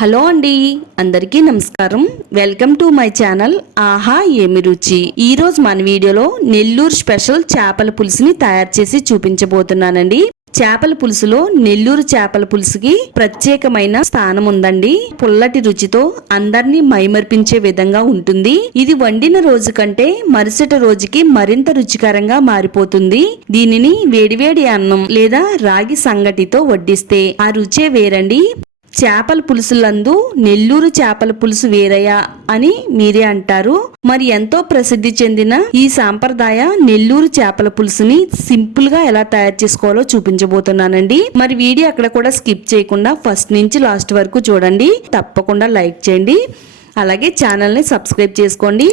Hello అండి అందరికీ నమస్కారం. వెల్కమ్ టు మై ఛానల్ ఆహా ఏమి రుచి. ఈ రోజు మన వీడియోలో నెల్లూరు స్పెషల్ చేపల పులుసుని తయారు చేసి చూపించబోతున్నానండి. చేపల పులుసులో నెల్లూరు చేపల పులుసుకి ప్రత్యేకమైన స్థానం ఉందండి. పుల్లటి రుచితో అందరినీ మైమర్పించే విధంగా ఉంటుంది. ఇది వండిన రోజు కంటే మరుసటి రోజుకి మరింత రుచికరంగా మారిపోతుంది. దీనిని వేడివేడి అన్నం లేదా రాగి సంగటితో వడ్డిస్తే ఆ రుచే వేరండి. చేపల పులుసులందు నెల్లూరు చేపల పులుసు వేరయ్యా అని మీరే అంటారు. మరి ఎంతో ప్రసిద్ధి చెందిన ఈ సాంప్రదాయ నెల్లూరు చేపల పులుసుని సింపుల్గా ఎలా తయారు చేసుకోవాలో చూపించబోతున్నానండి. మరి వీడియో అక్కడ కూడా స్కిప్ చేయకుండా ఫస్ట్ నుంచి లాస్ట్ వరకు చూడండి. తప్పకుండా లైక్ చేయండి. అలాగే ఛానల్ని సబ్స్క్రైబ్ చేసుకోండి.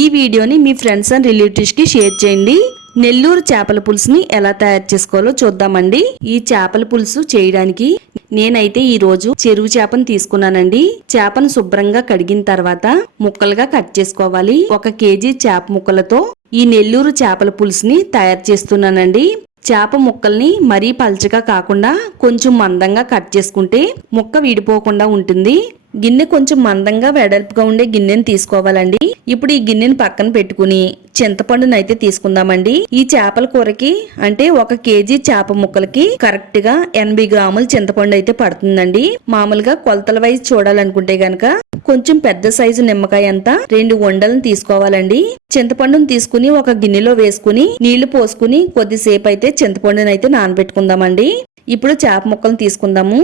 ఈ వీడియోని మీ ఫ్రెండ్స్ అండ్ రిలేటివ్స్కి షేర్ చేయండి. నెల్లూరు చేపల పులుసుని ఎలా తయారు చేసుకోవాలో చూద్దామండి. ఈ చేపల పులుసు చేయడానికి నేనైతే ఈ రోజు చెరువు చేపను తీసుకున్నానండి. చేపను శుభ్రంగా కడిగిన తర్వాత ముక్కలుగా కట్ చేసుకోవాలి. ఒక కేజీ చేప ముక్కలతో ఈ నెల్లూరు చేపల పులుసుని తయారు చేస్తున్నానండి. చేప ముక్కల్ని మరీ పల్చగా కాకుండా కొంచెం మందంగా కట్ చేసుకుంటే ముక్క విడిపోకుండా ఉంటుంది. గిన్నె కొంచెం మందంగా వెడల్పుగా ఉండే గిన్నెని తీసుకోవాలండి. ఇప్పుడు ఈ గిన్నెని పక్కన పెట్టుకుని చింతపండును అయితే తీసుకుందామండి. ఈ చేపల కూరకి అంటే ఒక కేజీ చేప ముక్కలకి కరెక్ట్గా ఎనభై గ్రాముల చింతపండు అయితే పడుతుందండి. మామూలుగా కొలతల వైజ్ చూడాలనుకుంటే గనక కొంచెం పెద్ద సైజు నిమ్మకాయ అంతా రెండు ఉండలను తీసుకోవాలండి. చింతపండుని తీసుకుని ఒక గిన్నెలో వేసుకుని నీళ్ళు పోసుకుని కొద్దిసేపు అయితే చింతపండునైతే నానబెట్టుకుందామండి. ఇప్పుడు చేప ముక్కలను తీసుకుందాము.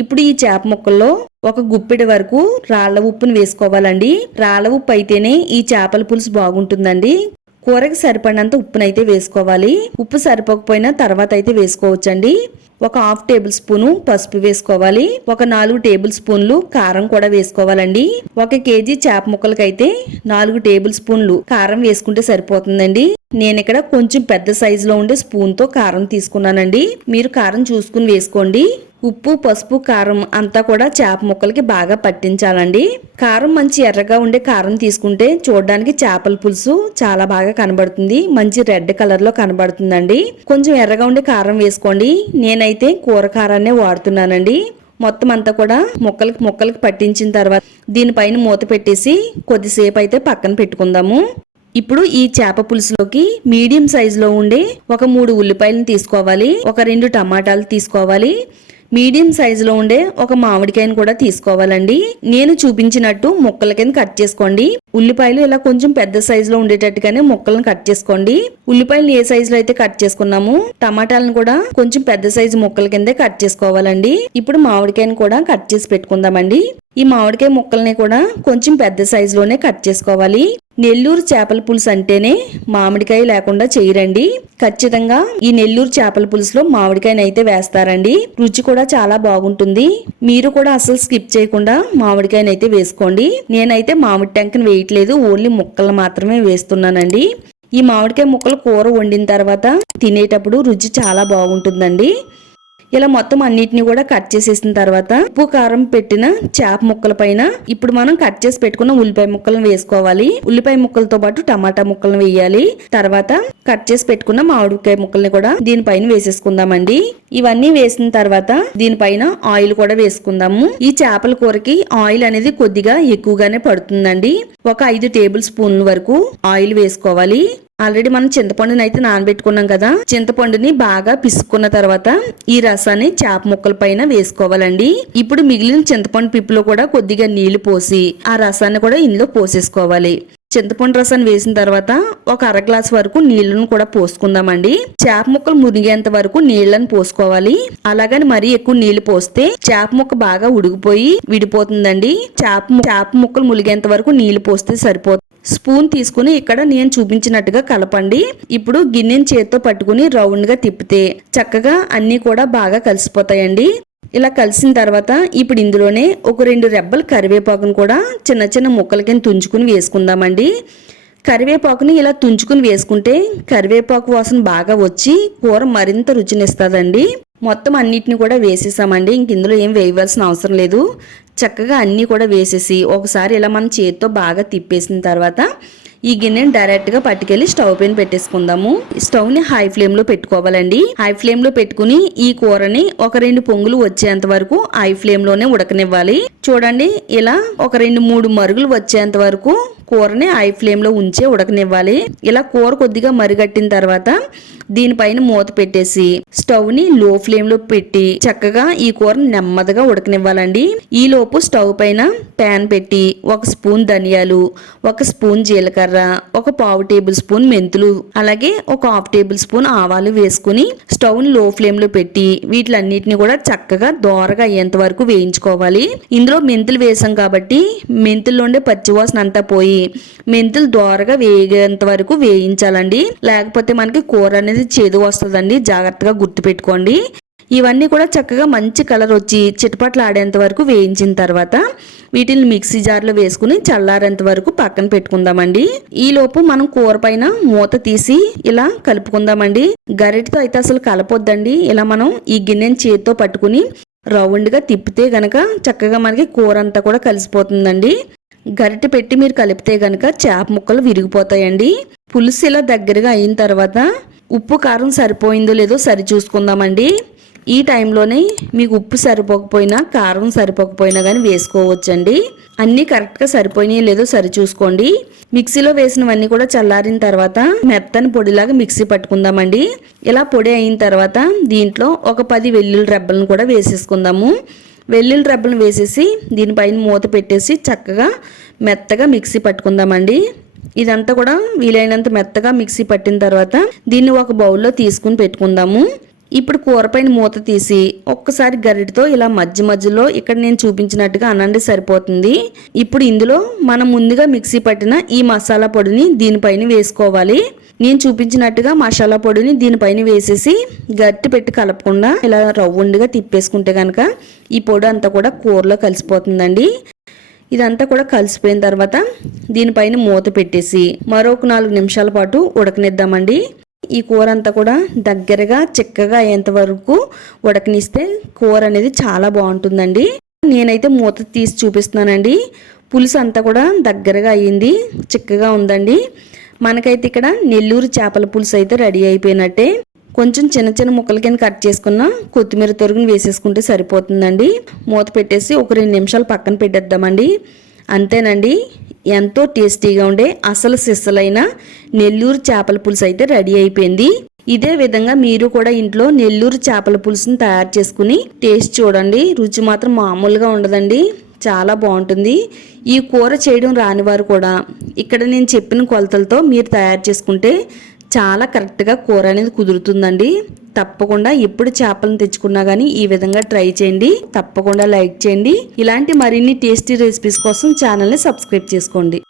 ఇప్పుడు ఈ చేప ముక్కల్లో ఒక గుప్పెడి వరకు రాళ్ళ ఉప్పుని వేసుకోవాలండి. రాళ్ళ ఉప్పు అయితేనే ఈ చేపల పులుసు బాగుంటుందండి. కూరకి సరిపడినంత ఉప్పునైతే వేసుకోవాలి. ఉప్పు సరిపోకపోయినా తర్వాత అయితే వేసుకోవచ్చండి. ఒక హాఫ్ టేబుల్ స్పూను పసుపు వేసుకోవాలి. ఒక నాలుగు టేబుల్ స్పూన్లు కారం కూడా వేసుకోవాలండి. ఒక కేజీ చేప ముక్కలకైతే నాలుగు టేబుల్ స్పూన్లు కారం వేసుకుంటే సరిపోతుందండి. నేను ఇక్కడ కొంచెం పెద్ద సైజులో ఉండే స్పూన్తో కారం తీసుకున్నానండి. మీరు కారం చూసుకుని వేసుకోండి. ఉప్పు పసుపు కారం అంతా కూడా చేప ముక్కలకి బాగా పట్టించాలండి. కారం మంచి ఎర్రగా ఉండే కారం తీసుకుంటే చూడడానికి చేపల పులుసు చాలా బాగా కనబడుతుంది. మంచి రెడ్ కలర్లో కనబడుతుందండి. కొంచెం ఎర్రగా ఉండే కారం వేసుకోండి. నేనైతే కూర కారాన్నే వాడుతున్నానండి. మొత్తం అంతా కూడా ముక్కలకి ముక్కలకి పట్టించిన తర్వాత దీనిపైన మూత పెట్టేసి కొద్దిసేపు అయితే పక్కన పెట్టుకుందాము. ఇప్పుడు ఈ చేప పులుసులోకి మీడియం సైజులో ఉండే ఒక మూడు ఉల్లిపాయలను తీసుకోవాలి. ఒక రెండు టమాటాలు తీసుకోవాలి. మీడియం సైజులో ఉండే ఒక మామిడికాయను కూడా తీసుకోవాలండి. నేను చూపించినట్టు ముక్కల కింద కట్ చేసుకోండి. ఉల్లిపాయలు ఇలా కొంచెం పెద్ద సైజులో ఉండేటట్టుగానే ముక్కలను కట్ చేసుకోండి. ఉల్లిపాయలు ఏ సైజులో అయితే కట్ చేసుకున్నాము టమాటాలను కూడా కొంచెం పెద్ద సైజు ముక్కల కిందే కట్ చేసుకోవాలండి. ఇప్పుడు మామిడికాయను కూడా కట్ చేసి పెట్టుకుందామండి. ఈ మామిడికాయ ముక్కల్ని కూడా కొంచెం పెద్ద సైజులోనే కట్ చేసుకోవాలి. నెల్లూరు చేపల పులుసు అంటేనే మామిడికాయ లేకుండా చేయరండి. ఖచ్చితంగా ఈ నెల్లూరు చేపల పులుసులో మామిడికాయని అయితే వేస్తారండి. రుచి కూడా చాలా బాగుంటుంది. మీరు కూడా అసలు స్కిప్ చేయకుండా మామిడికాయని అయితే వేసుకోండి. నేనైతే మామిడి టెంకని వేయట్లేదు. ఓన్లీ ముక్కలు మాత్రమే వేస్తున్నానండి. ఈ మామిడికాయ ముక్కలు కూర వండిన తర్వాత తినేటప్పుడు రుచి చాలా బాగుంటుందండి. ఇలా మొత్తం అన్నిటిని కూడా కట్ చేసేసిన తర్వాత ఉప్పు కారం పెట్టిన చేప ముక్కల పైన ఇప్పుడు మనం కట్ చేసి పెట్టుకున్న ఉల్లిపాయ ముక్కలను వేసుకోవాలి. ఉల్లిపాయ ముక్కలతో పాటు టమాటా ముక్కలను వేయాలి. తర్వాత కట్ చేసి పెట్టుకున్న మామిడికాయ ముక్కల్ని కూడా దీనిపైన వేసేసుకుందామండి. ఇవన్నీ వేసిన తర్వాత దీనిపైన ఆయిల్ కూడా వేసుకుందాము. ఈ చేపల కూరకి ఆయిల్ అనేది కొద్దిగా ఎక్కువగానే పడుతుందండి. ఒక ఐదు టేబుల్ స్పూన్ వరకు ఆయిల్ వేసుకోవాలి. ఆల్రెడీ మనం చింతపండుని అయితే నానబెట్టుకున్నాం కదా. చింతపండుని బాగా పిసుకున్న తర్వాత ఈ రసాన్ని చేప ముక్కల పైన వేసుకోవాలండి. ఇప్పుడు మిగిలిన చింతపండు పిప్పులో కూడా కొద్దిగా నీళ్ళు పోసి ఆ రసాన్ని కూడా ఇందులో పోసేసుకోవాలి. చింతపండు రసాన్ని వేసిన తర్వాత ఒక అర గ్లాస్ వరకు నీళ్ళను కూడా పోసుకుందామండి. చేప ముక్కలు మునిగేంత వరకు నీళ్ళను పోసుకోవాలి. అలాగని మరీ ఎక్కువ నీళ్ళు పోస్తే చేప ముక్క బాగా ఉడికిపోయి విడిపోతుందండి. చేప చేప ముక్కలు మునిగేంత వరకు నీళ్ళు పోస్తే సరిపోతుంది స్పూన్ తీసుకుని ఇక్కడ నేను చూపించినట్టుగా కలపండి. ఇప్పుడు గిన్నెని చేత్తో పట్టుకుని రౌండ్గా తిప్పితే చక్కగా అన్ని కూడా బాగా కలిసిపోతాయండి. ఇలా కలిసిన తర్వాత ఇప్పుడు ఇందులోనే ఒక రెండు రెబ్బలు కరివేపాకును కూడా చిన్న చిన్న ముక్కల కింద తుంచుకుని వేసుకుందామండి. కరివేపాకుని ఇలా తుంచుకుని వేసుకుంటే కరివేపాకు వాసన బాగా వచ్చి కూర మరింత రుచినిస్తుందండి. మొత్తం అన్నిటిని కూడా వేసేసామండి. ఇంక ఇందులో ఏం వేయవలసిన అవసరం లేదు. చక్కగా అన్నీ కూడా వేసేసి ఒకసారి ఇలా మనం చేతితో బాగా తిప్పేసిన తర్వాత ఈ గిన్నెని డైరెక్ట్గా పట్టుకెళ్ళి స్టవ్ పైన పెట్టేసుకుందాము. స్టవ్ని హై ఫ్లేమ్లో పెట్టుకోవాలండి. హై ఫ్లేమ్లో పెట్టుకుని ఈ కూరని ఒక రెండు పొంగులు వచ్చేంత వరకు హై ఫ్లేమ్లోనే ఉడకనివ్వాలి. చూడండి ఇలా ఒక రెండు మూడు మరుగులు వచ్చేంత వరకు కూరని హై ఫ్లేమ్లో ఉంచే ఉడకనివ్వాలి. ఇలా కూర కొద్దిగా మరిగట్టిన తర్వాత దీనిపైన మూత పెట్టేసి స్టవ్ని లో ఫ్లేమ్లో పెట్టి చక్కగా ఈ కూరని నెమ్మదిగా ఉడకనివ్వాలండి. ఈ లోపు స్టవ్ పైన ప్యాన్ పెట్టి ఒక స్పూన్ ధనియాలు ఒక స్పూన్ జీలకర్ర ఒక పావు టేబుల్ స్పూన్ మెంతులు అలాగే ఒక హాఫ్ టేబుల్ స్పూన్ ఆవాలు వేసుకుని స్టవ్ని లో ఫ్లేమ్లో పెట్టి వీటిలన్నిటిని కూడా చక్కగా దోరగా అయ్యేంత వరకు వేయించుకోవాలి. ఇందులో మెంతులు వేసాం కాబట్టి మెంతుల్లో ఉండే పచ్చివాసన అంతా పోయి మెంతులు దోరగా వేగేంత వరకు వేయించాలండి. లేకపోతే మనకి కూర అనేది చేదు వస్తుందండి. జాగ్రత్తగా గుర్తుపెట్టుకోండి ఇవన్నీ కూడా చక్కగా మంచి కలర్ వచ్చి చిటపట్లు ఆడేంత వరకు వేయించిన తర్వాత వీటిని మిక్సీ జార్లో వేసుకుని చల్లారేంత వరకు పక్కన పెట్టుకుందామండి. ఈ లోపు మనం కూర పైన మూత తీసి ఇలా కలుపుకుందామండి. గరిటతో అయితే అసలు కలపొద్దండి. ఇలా మనం ఈ గిన్నెని చేతితో పట్టుకుని రౌండ్గా తిప్పితే గనక చక్కగా మనకి కూర అంతా కూడా కలిసిపోతుందండి. గరిటె పెట్టి మీరు కలిపితే గనక చేప ముక్కలు విరిగిపోతాయండి. పులుసు ఇలా దగ్గరగా అయిన తర్వాత ఉప్పు కారం సరిపోయిందో లేదో సరి చూసుకుందామండి. ఈ టైంలోనే మీకు ఉప్పు సరిపోకపోయినా కారం సరిపోకపోయినా కానీ వేసుకోవచ్చండి. అన్నీ కరెక్ట్గా సరిపోయినాయి లేదో సరి చూసుకోండి. మిక్సీలో వేసినవన్నీ కూడా చల్లారిన తర్వాత మెత్తని పొడిలాగా మిక్సీ పట్టుకుందామండి. ఇలా పొడి అయిన తర్వాత దీంట్లో ఒక పది వెల్లుల్లి రెబ్బలను కూడా వేసేసుకుందాము. వెల్లుల్లి రబ్బను వేసేసి దీనిపైన మూత పెట్టేసి చక్కగా మెత్తగా మిక్సీ పట్టుకుందామండి. ఇదంతా కూడా వీలైనంత మెత్తగా మిక్సీ పట్టిన తర్వాత దీన్ని ఒక బౌల్లో తీసుకుని పెట్టుకుందాము. ఇప్పుడు కూర పైన మూత తీసి ఒక్కసారి గరిటతో ఇలా మధ్య మధ్యలో ఇక్కడ నేను చూపించినట్టుగా అనండి సరిపోతుంది. ఇప్పుడు ఇందులో మనం ముందుగా మిక్సీ పట్టిన ఈ మసాలా పొడిని దీనిపైన వేసుకోవాలి. నేను చూపించినట్టుగా మసాలా పొడిని దీనిపైన వేసేసి గట్టి పెట్టి కలపకుండా ఇలా రవ్వుండిగా తిప్పేసుకుంటే కనుక ఈ పొడి అంతా కూడా కూరలో కలిసిపోతుందండి. ఇదంతా కూడా కలిసిపోయిన తర్వాత దీనిపైన మూత పెట్టేసి మరొక నాలుగు నిమిషాల పాటు ఉడకనిద్దామండి. ఈ కూర అంతా కూడా దగ్గరగా చిక్కగా అయ్యేంత వరకు ఉడకనిస్తే కూర అనేది చాలా బాగుంటుందండి. నేనైతే మూత తీసి చూపిస్తున్నానండి. పులుసు అంతా కూడా దగ్గరగా అయ్యింది చిక్కగా ఉందండి. మనకైతే ఇక్కడ నెల్లూరు చేపల పులుసు అయితే రెడీ అయిపోయినట్టే. కొంచెం చిన్న చిన్న ముక్కల కింద కట్ చేసుకున్న కొత్తిమీర తొరుగును వేసేసుకుంటే సరిపోతుందండి. మూత పెట్టేసి ఒక రెండు నిమిషాలు పక్కన పెట్టేద్దామండి. అంతేనండి ఎంతో టేస్టీగా ఉండే అసలు సిస్సలైన నెల్లూరు చేపల పులుసు అయితే రెడీ అయిపోయింది. ఇదే విధంగా మీరు కూడా ఇంట్లో నెల్లూరు చేపల పులుసుని తయారు చేసుకుని టేస్ట్ చూడండి. రుచి మాత్రం మామూలుగా ఉండదండి. చాలా బాగుంటుంది. ఈ కూర చేయడం రాని వారు కూడా ఇక్కడ నేను చెప్పిన కొలతలతో మీరు తయారు చేసుకుంటే చాలా కరెక్ట్గా కూర అనేది కుదురుతుందండి. తప్పకుండా ఎప్పుడు చేపలను తెచ్చుకున్నా కానీ ఈ విధంగా ట్రై చేయండి. తప్పకుండా లైక్ చేయండి. ఇలాంటి మరిన్ని టేస్టీ రెసిపీస్ కోసం ఛానల్ని సబ్స్క్రైబ్ చేసుకోండి.